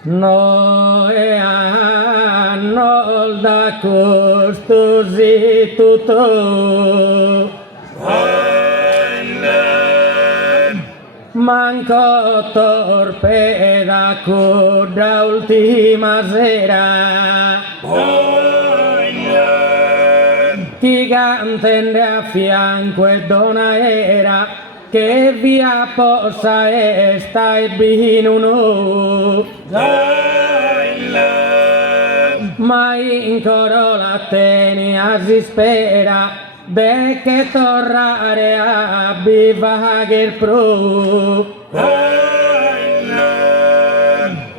No hanno da costosi tutto, manco torpeda coda ultima sera, gigante a fianco e donna era, che via possa stai binuno, ma in corolla tenia si spera, de che tornare a bivagher pro.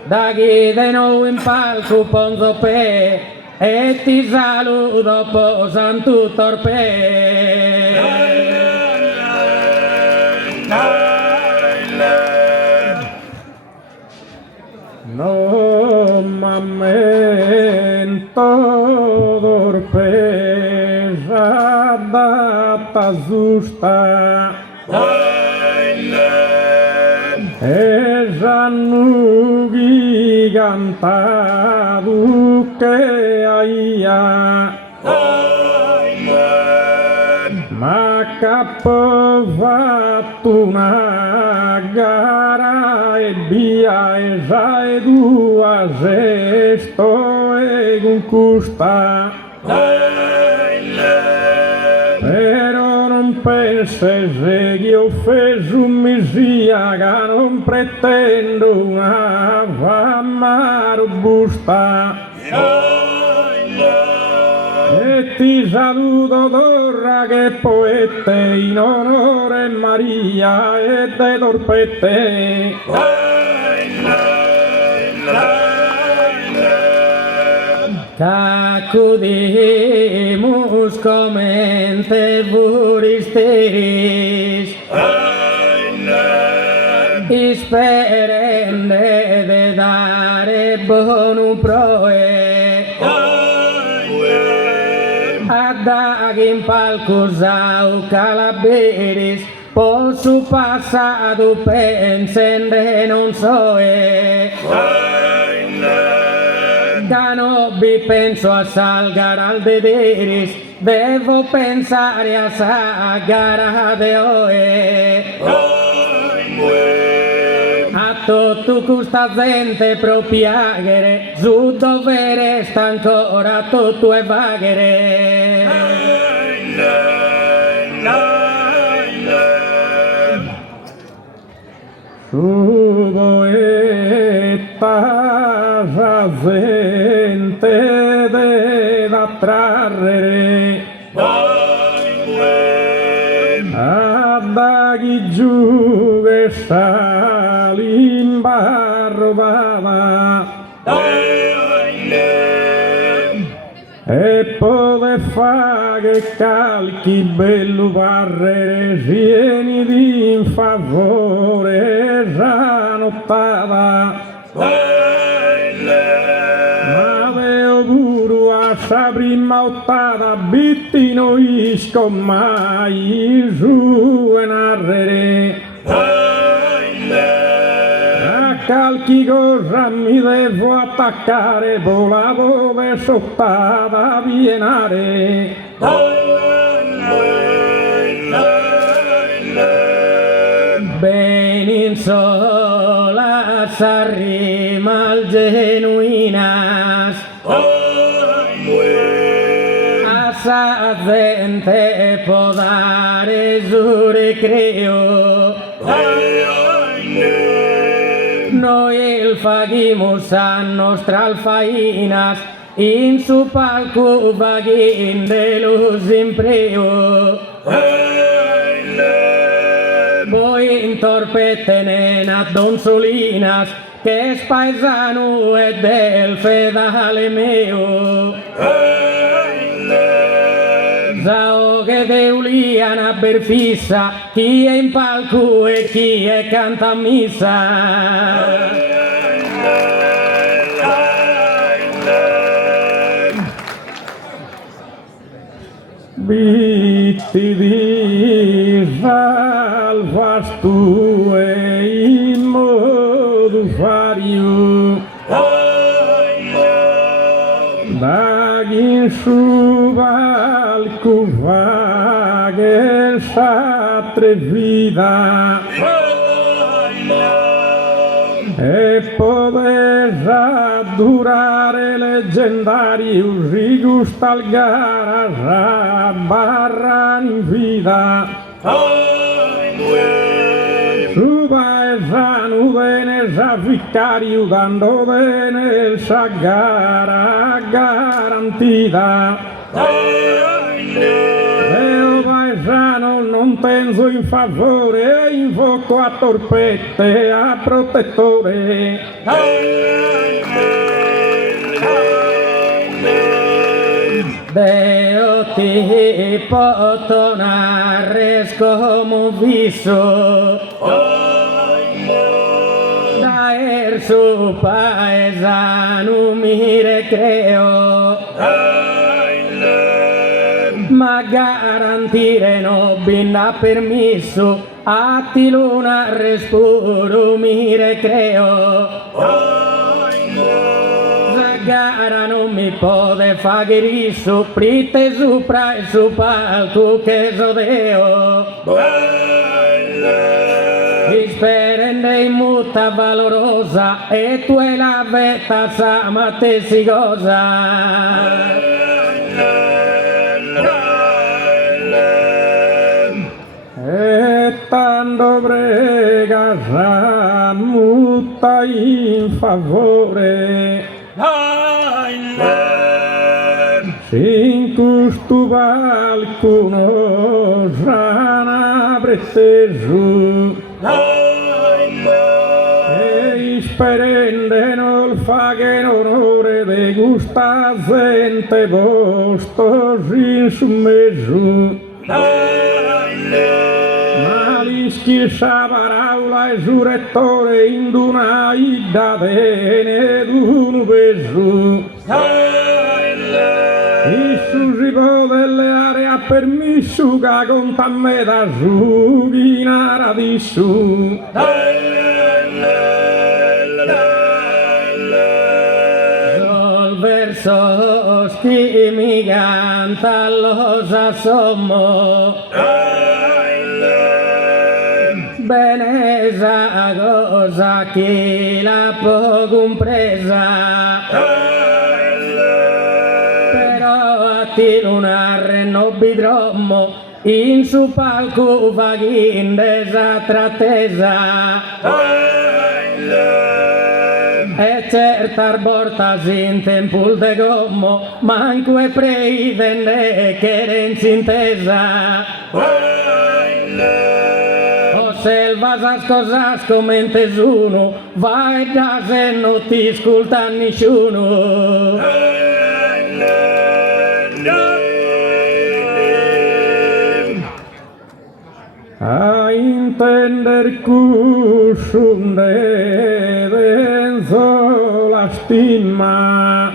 Da chi de nou in palco ponzo pe, e ti saluto posan tu torpe. No m'ammento dorpesa data giusta, e giannu gigantado che aia, ma capo fatto una gara e via e già e due gesto e un custa, però non penses che io fes un misia che non pretendo una fama robusta. E ti saluto d'ora che poete in onore Maria e de torpette. T'accudimus comente vuristeris, isperende de dare bonum proe, in palcos au calaberis, posso passado pensende non soe, Canobi penso a salgar al dederis, devo pensare a sagara de oe. A tutto questa gente propiaghere, su dovere sta ancora tutto e vaghere. Su poeta la gente deve trarre da chi giù che sali in barbata e poi fa che calchi bello parrere vieni di in favore già nottava, ma deo puro a sa prima ottava bitti noi scommai su e narrere a calchi cosa mi devo attaccare volavo verso ottava bienare. Ben in sola s'arrima al genuinas, a sa gente può dare su recreo, noi il faghimus a nostra alfainas, in su palco vaghin de los impreo. Voi in torpette nena donsolinas, che spaesano e del fedale meo. Sao che deuliana per fissa, chi è in palco e chi è canta missa. Bitti di salvas tu e in modo vario, su palco vaghe s'attrevida e potrà durare leggendario rigusta al gara barra in vita su paesano bene sa vicario dando bene sa gara garantita io paesano non penso in favore invoco a torpette a protettore Deo ti potonare come viso da su paesano mi recreo ma garantire no binda permesso a ti luna respiro mi recreo gara non mi pode fare su prite sopra e su palco che sodeo disperende in muta valorosa e tu è la vetta sa ma te si goza e tanto prega sa muta in favore in questo qualcuno sana preteso e sperende non fa che onore de gusta gente posto in summeso Malischi sa parola e su rettore in una ida bene d'un peso Issu si può delle aree a permesso che conta a me da su in aradissu Sol verso chi mi canta lo sa sommo bene sa cosa chi la può compresa ti lunare no bidrommo in su palco vaghin desattratesa e certa bortas in tempul de gommo manco e prei venne che renzintesa o selvas cosas comentes uno vai da se non ti ascolta nessuno a intender cusum denso la stima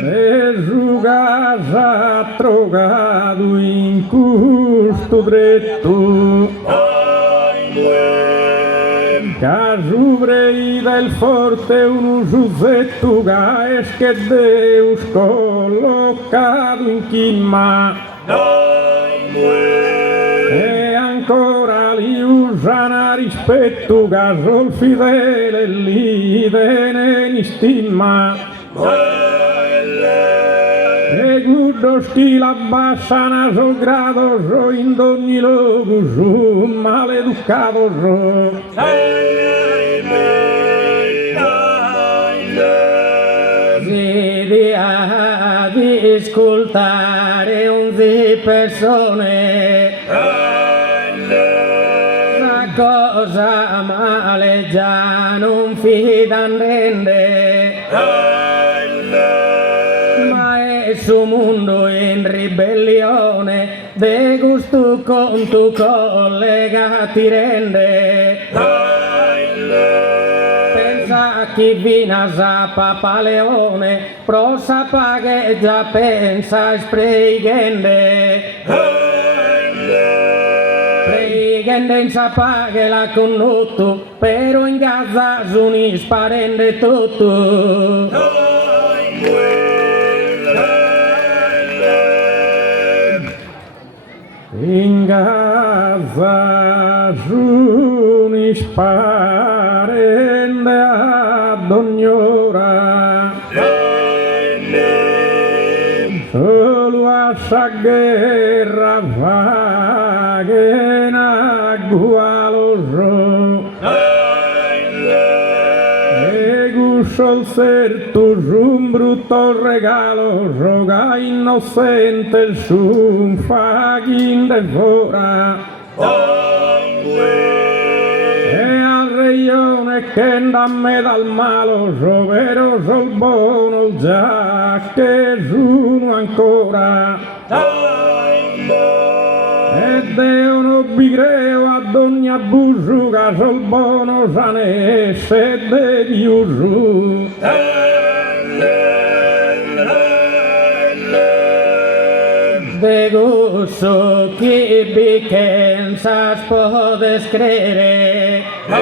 de jugas trogado in custo dretto casubrei del forte un usuzetto gaes che Deus collocato in chimma e ancora li usano rispetto gasol fidele li ne stima e gudos chi la bassano sul grado so in ogni luogo su maleducato so si dia di ascoltare un di persone la cosa male già non fidan rende ma è su mondo in ribellione de gusto con tu collega ti rende pensa chi vina sa papaleone prosa paghe già pensa spregende pregende in sa paghe la connotto però in Gaza suni sparende tutto In casa giunis parende ad ogni ora, solo a sa guerra vagena gualoso, e gusciol certus un brutto regalo, roga innocente il sun faghin devora, e al reione che da me dal malo, vero sol buono già che sono ancora, ed io non bigreo ad ogni abuso, che sol buono sanesse de diusu. De gusto que piquensas podes creere, ma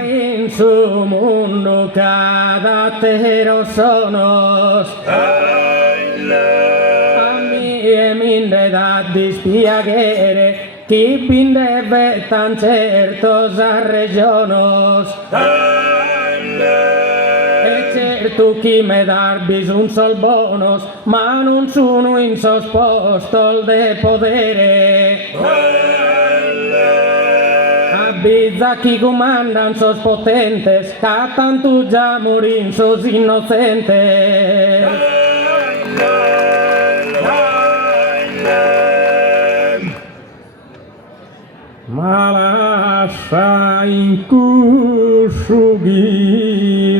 in su mundo cada tero sonos, a mi e minde da dispiaghere, chi pinde tan certos a regionos. Tu chi me darbis un sol bonus, ma non sono in sospostol de podere. Abizza chi comandan sos potentes, ca tanto già morin sos innocentes. Ma lascia in cusughi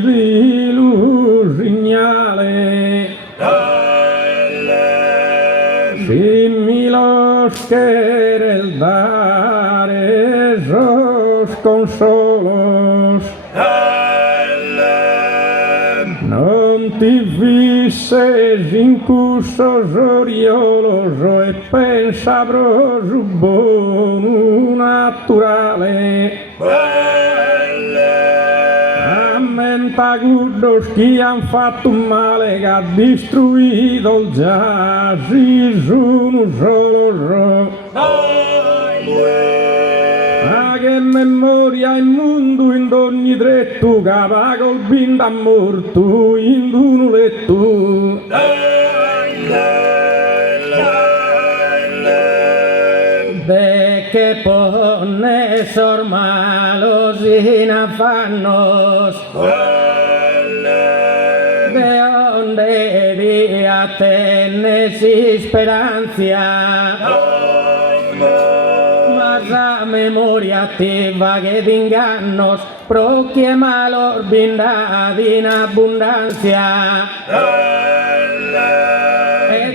di lusignale, similos querer dare sos consolos, non ti visses in cussos oriolos e pensabroso buono naturale, ammenta guddos chi han fatto un male, che ha distruito il jazz, sono solo ma che memoria in mondo in ogni dretto, che va col binda morto in un letto. De que pones ormalos in afannos, de onde dia tennes speranza, mas a memoria ti vaghe d'ingannos, prochiama l'orbinda in abbondanza.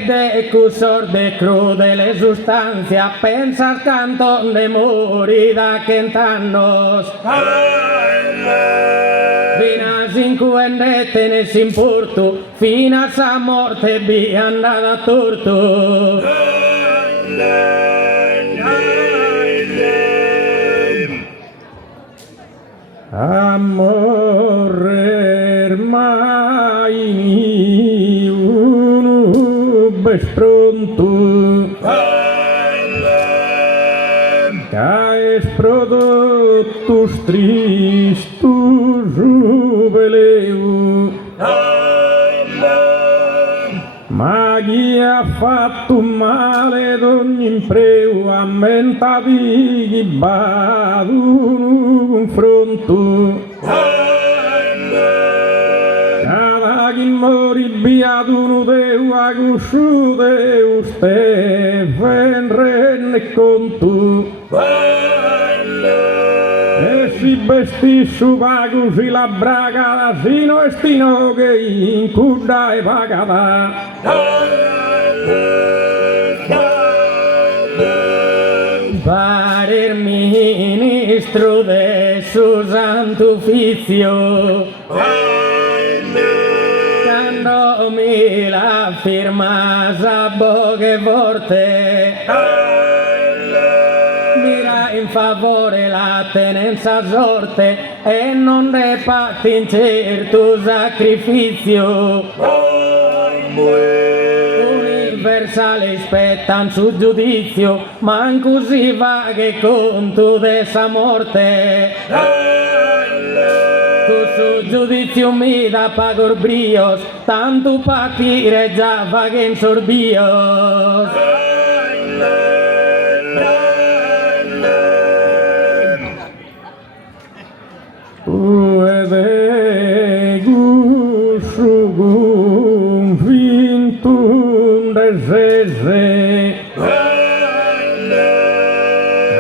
De cusor de crudele sustancia, pensar canto de morida quentannos. Fina cinquenne tenes impurtu, fina sa morte vi andada turtu. Amor mai pronto, caes produtos tristos jubileu, ma chi ha fatto male d'ogni impreu, ammenta di chi va un confronto. Chi mori biadu nu deu agussu deu ste venrenne contu, e si besti su vagus i la braga sino estino che in cuda e vagada. Pare il ministro de su santo ufficio, mi la firma sa poche volte, dirà in favore la tenenza a sorte, e non de patincer tu sacrificio. Universale spettan su giudizio, manco si va che conto dessa morte. Tu su giudizio mi da pagor brios, tanto patire già va che in sorbios. Puede gusugum vintun desese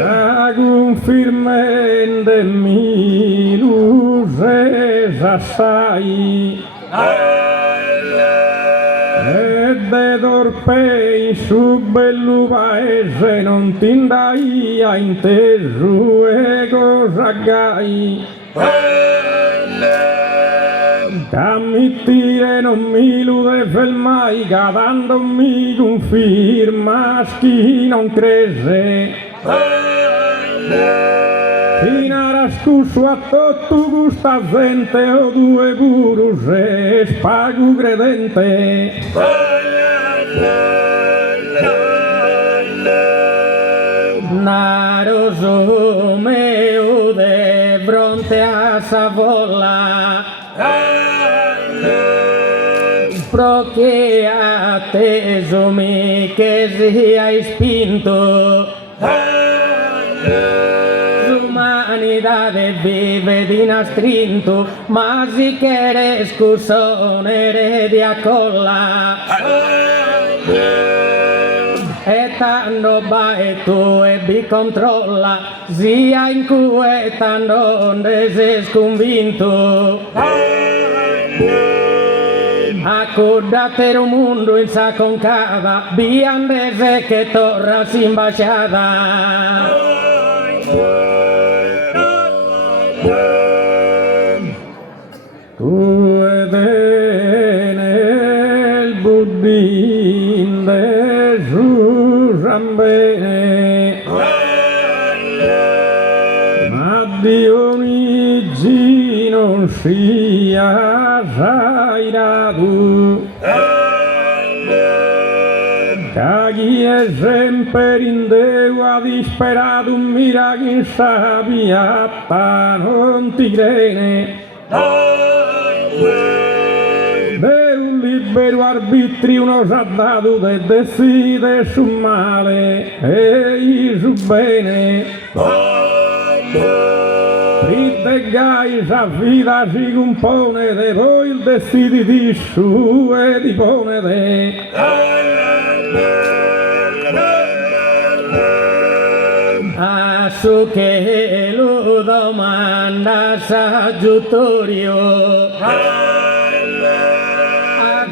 agum firmen de milus assai e de dorpei su bellu paese non tindai a intesu e cosa gai. Cammittire non mi lude fermai, cadando mi conferma chi non crese. Finara scusso a tutto gusta gente o due purus e spagu credente. Naroso meu de fronte a sa volla, perché atteso mi che sia spinto, l'umanità vive di nastrinto, ma si chiede scusone di accolla. E tanto e tu e bi controlla, sia in cui tanto onde sei sconvinto. Accordate un mondo in sa concava, biandese che torra si imbaciata. Tu ed nel buddin de Susambene, ma Dionigi non sia sairato, chi è sempre in Deo ha disperato un miracolo in sapiatta non ti crede. De un libero arbitrio uno s'ha dato de decide sul male e su bene. Ride gai sa vita si compone de poi il destino di su e di pone de. A su che lo domanda saggiutorio,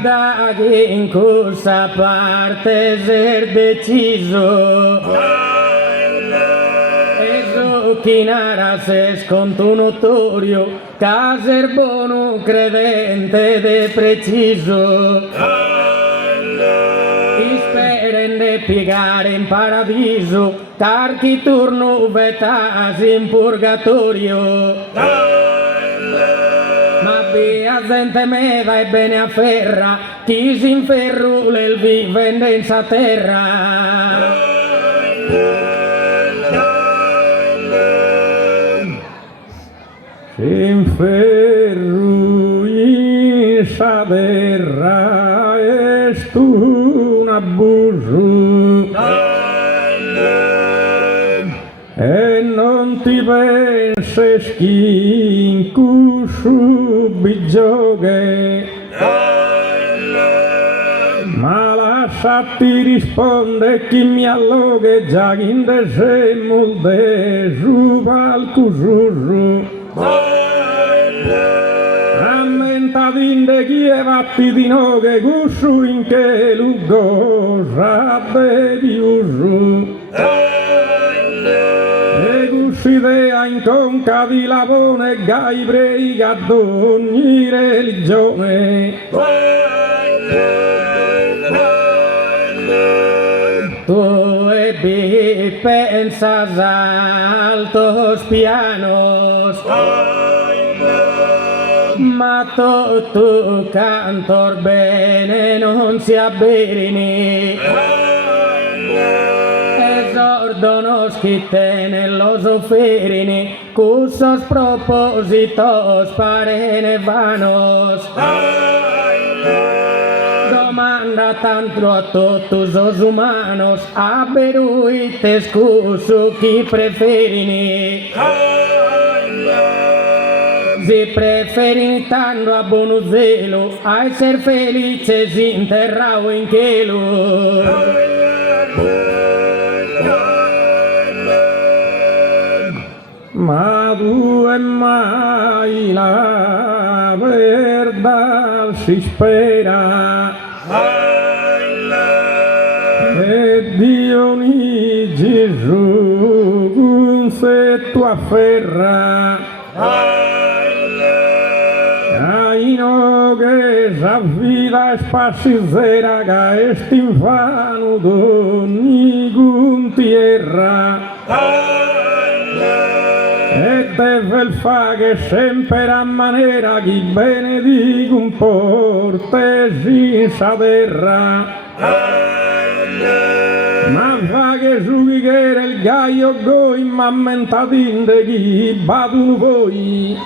da che in corsa parte ser deciso, e so chi nara se sconto notorio, caser buono credente de preciso. Speren de piegare in paradiso, car chi turno vetas in purgatorio. Ma via gente meda e bene afferra, chi si inferrule il vivende in sa terra. Si inferru in sa terra est un abuso e non ti penses chi in cusu bigioghe, ma lasciati risponde chi mi alloghe già in de molde su al cususu. Rammentadinde chi è vatti di noghe cusu in che lugo rabbe di usu. Idea in conca di lavone gai prega d'ogni religione. Tu e pensas altos pianos, Ma tu cantor bene non si avverini, esordono schitte nello sofferini, cussos propositos parene vanos. Domanda tanto a todos os humanos, aberuites cusu qui preferini. Si preferin tanto a buono zelo, a ser felices interrao in cielo. Ma tu e mai la verdad si spera, e Dionigi Gesù se tu afferra. Aino che sa vida spasizera che est infano d'ogni guntierra, e deve fa che sempre a manera chi benedica un porte senza terra. Ma fa che su chi era il gaio goi m'ammentadinde chi baduno voi.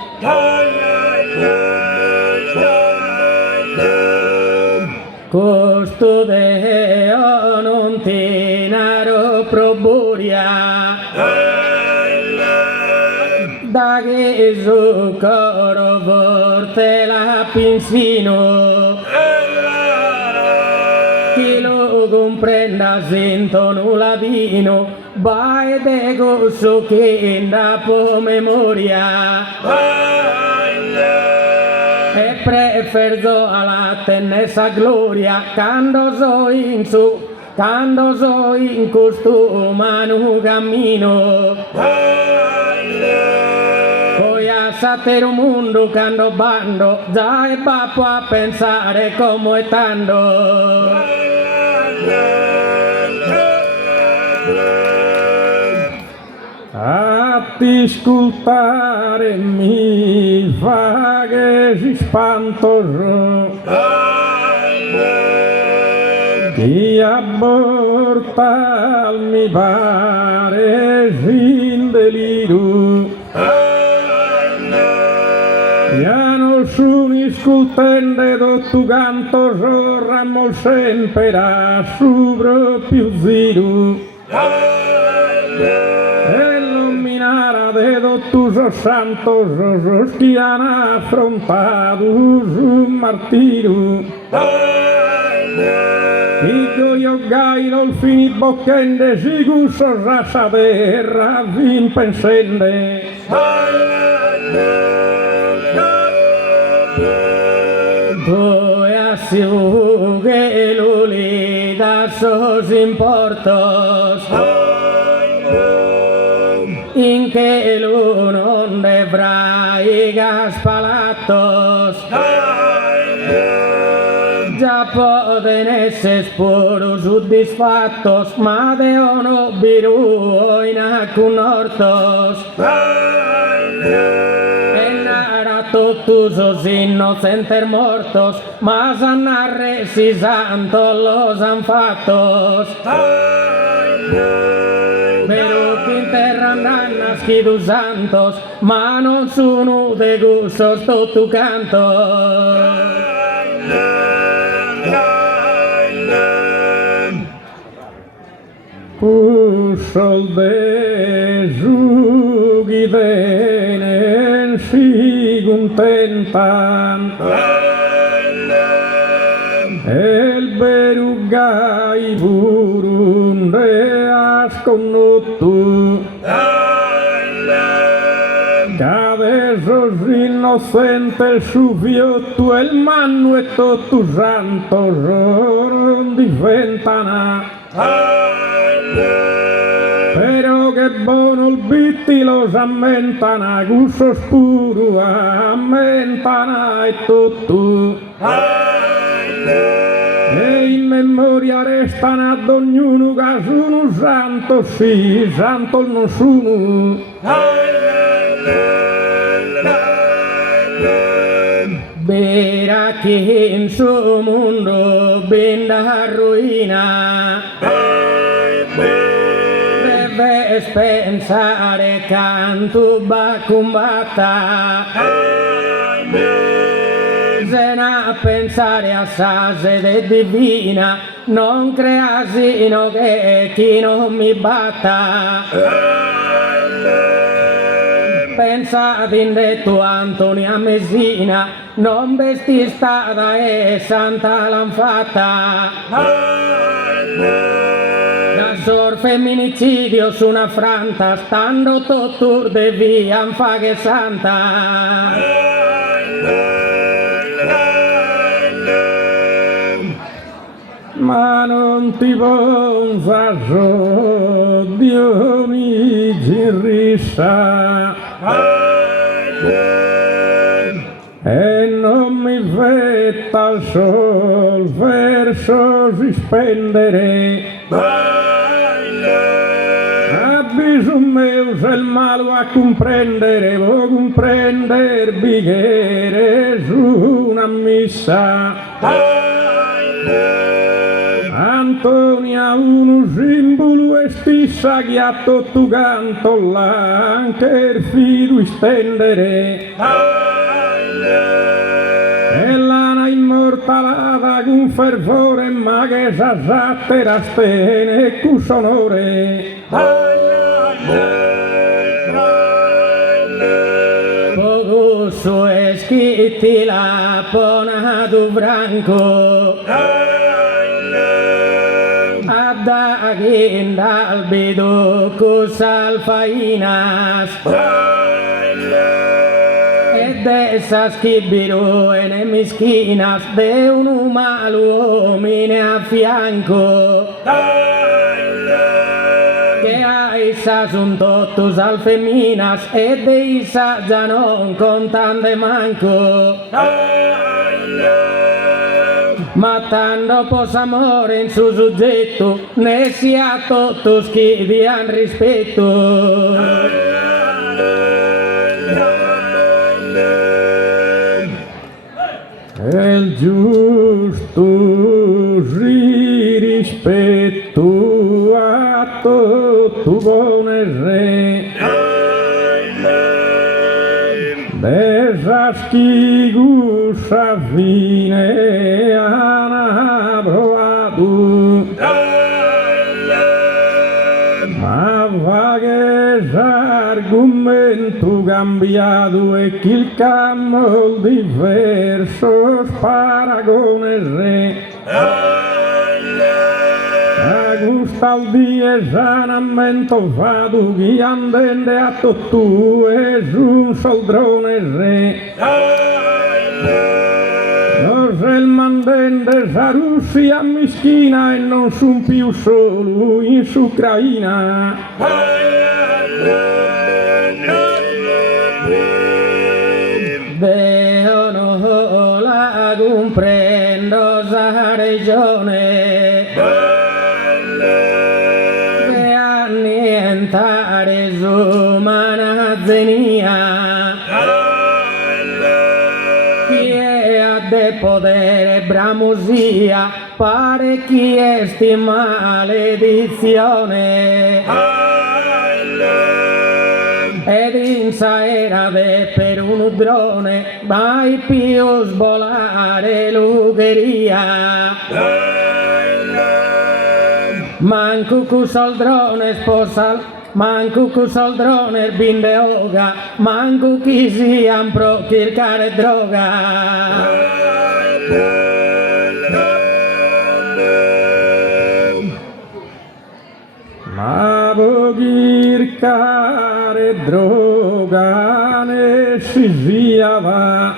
Custodeo non tinaro proburia, da che su coro forte la pinsino, chi lo comprenda sento ladino, vai de gusto che da po memoria. E preferzo alla tenesa gloria, quando so in questo umano cammino. Poi a sapere un mondo quando bando, già è pappo a pensare come è tanto. A ti ascoltare mi fa che si spantoso, chi aborta mi pare sin delirio. Ja non sono ascoltando tutto canto, sorramo sempre a su proprio zero. De todos os santos os que han afrontado un martirio. Dico io gaino il finit boccende, sigusso rasa terra vin pensende. Poi assiu che l'uli da sos importos, in che l'uno de fraigas palatos, già poden essere puro soddisfattos, ma de ono biru in alcun ortos. E nara totus os innocentes mortos, mas a narre si santo los han fattos. Pero que in terra andan nascidos santos, ma non sono de gustos tutto canto. Pussol de giughi denen si contentan, el berugai burun reas connottu, cadesos innocentes su fiotto el manno e tutto santo non diventana. Pero che buono il bitti lo s'ammentana, gusto scuro ammentana e tutto. E in memoria restano ad ognuno che sono santo, sì, santo non sono. mira che in suo mondo benda ruina. Debes pensare canto va combatta. A pensare a sa sede divina, non creasino che chi non mi batta. Pensate in detto Antonia Messina, non vesti stata e santa l'han fatta. Da sor femminicidio su una franta, stando tutto de via fa che santa. Ma non ti pensa Dio mi girissa e non mi vetta sol verso si spendere. Ha bisogno meu se il malo a comprendere, può comprendervi che su una missa. Antonia uno simbolo e stessa che a tutto canto là anche il fido stendere. E l'ana immortalata con fervore ma che s'asattera stene con sonore. Poco su eschitti la pona du branco. Adagin dal bidu kusalfainas ed esas kibiru ene miskinas de un malo uomine a fianco che a essa son totus al femminas e de issa già non contan de manco. Matando pos amore in suo soggetto, ne sia totus chi dian rispetto. Il giusto rispetto a tutto buone re. Desas chigusa fine hanno provato ma vaghes argomento cambiato e che il campo diverso paragones re. Gustal die sanamento vado chi andende a tutto e un soldrone re. Se il mandende sa Russia mischina e non son più solo in Ucraina. Deo no la comprendo sa regione. Annientare su manazenia chi è a de potere bramosia pare chi è sti maledizione ed in saera de per un drone mai più svolare l'ugheria. Manco cu soldrone sposal, manco cu soldrone binde oga, manco chi sian pro cercare droga. Ma po cercare droga ne si sia va.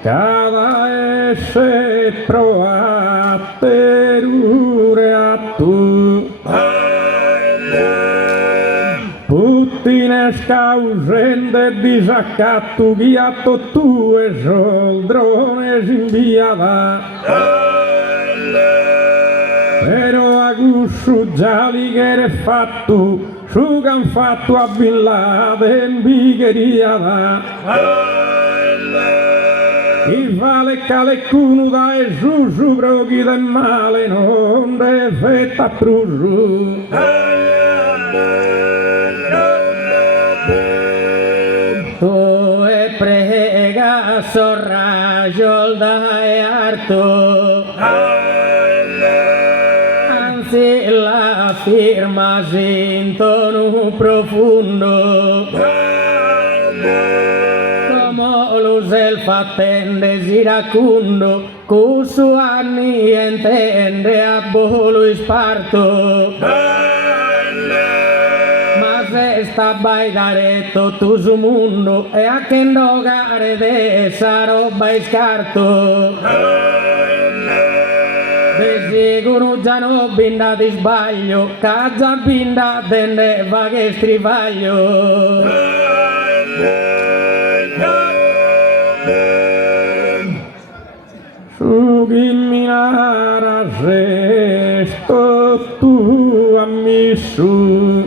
Cada esse provate rure a tu Puttine scausende disaccatto ghiatto tu e soldrone si inviava però a gussu già li che era fatto su che han fatto a Bin Laden bigheria va Chi vale qualcuno da e su prochi del male non deve fetta prusu. Tu e prega sorraggio dai arto, anzi la firma in tono profondo, come lo selfa attende iracundo, cu su anni intende a bolo sparto. Se sta bailaretto tu su mondo e a che indogare de essa roba è scarto. De sicuro già non binda di sbaglio, che già binda tende va che strivaglio. Su chi minara resto tu ammissu.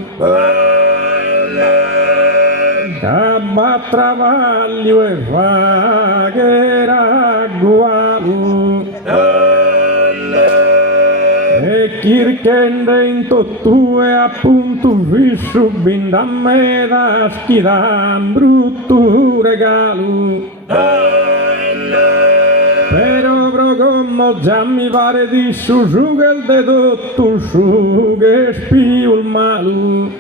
Cabba travaglio e vagherà gualu e chirchende in tu e appunto vissu binda me da schidan brutto regalo però come già mi pare di su che il dedotto su che spio il malu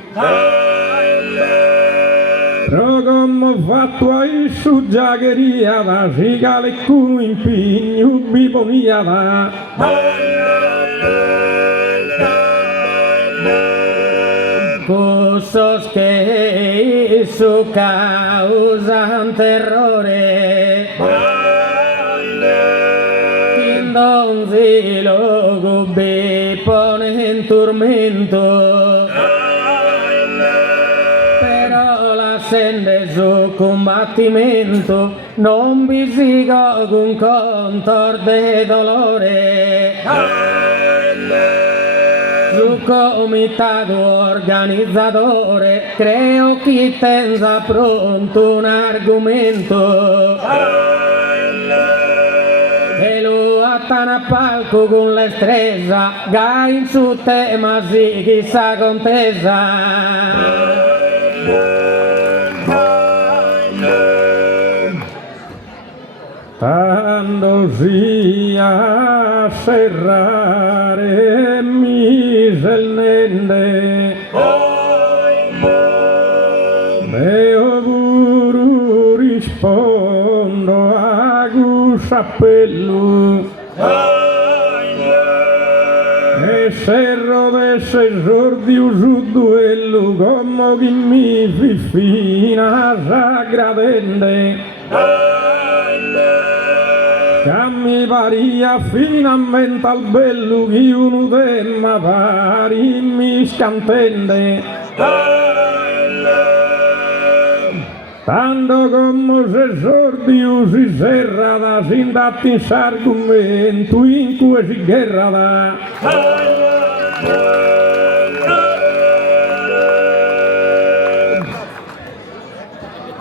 però come ho fatto a isso giagheria da sigale cu impigno biponia da Cussos che su causa un terrore Indonzi lo gubbi pone in tormento però la sende su combattimento non visigo un contor de dolore su comitato organizzatore creo chi tenga pronto un argomento e lo attana a palco con l'estresa ga in su tema si chissà contesa tanto sia serrare miselnende io pure rispondo a gusappello e se rovesse sordi usu duello come chi mi fifina sagradende che mi paria finalmente al bello che uno tema pari mi scantende tanto come se sordi usi serra da sindatti in s'argomento in cui si guerra da